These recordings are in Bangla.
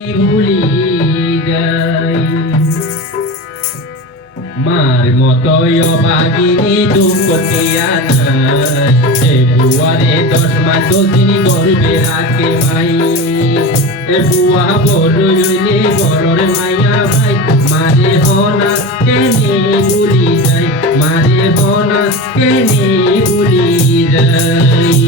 ভুলি যাই। মার মতয় বাগিনী দুঃখ দিয়া নাই। সে বুয়ারে দশ মাস দশ দিন গর্বে রাখে মাই। এ বুয়া বড় মাইয়া ভাই। মারে হনা কেনে ভুলি যাই, মারে হনা কেনে ভুলি যাই।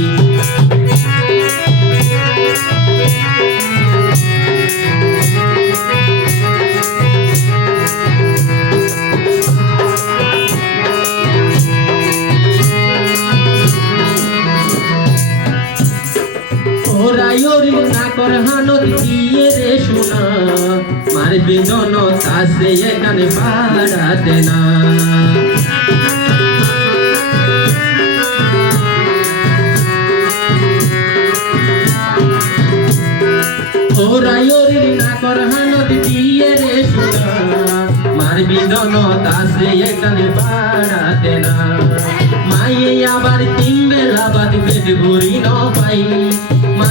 ওরাইরি না কর হানত দিয়ে রে শোনা মারবে জন তাসে এখানে বাড়াতে না। ওরাইরি না কর হানত দিয়ে রে শোনা মারবি জন তাসে এখানে বাড়াতে না। মাইয়ে আবার তিন বেলা বাদ পেট ভরি ন পাই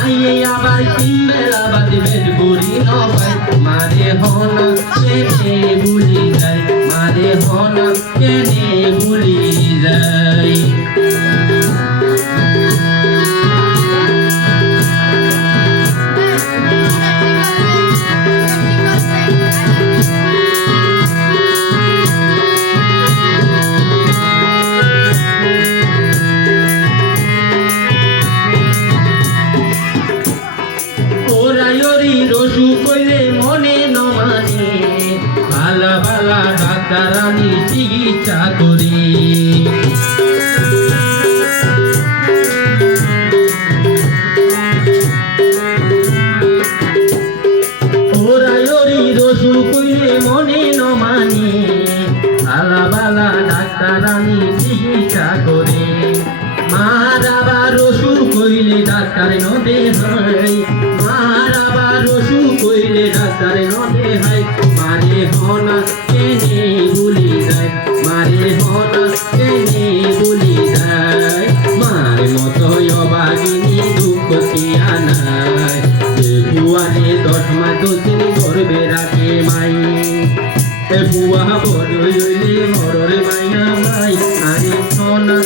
মাইয়ে আবার তিন বেলা বাদ পেট ভরি ন পাই মারে হন, কেনে ভুলি যায়, মারে হন, কেনে ভুলি চিকিৎসা করি। কইলে মনে নমানে ভালা ভালা ডাক্তারানি চিকিৎসা করে। মারাবার রসু কইলে ডাক্তার নদে হয়। দুসিনি করবে রাখে মাই। এ বুয়া বড় হইলে মররে মাইনা মাই। আরে সোনা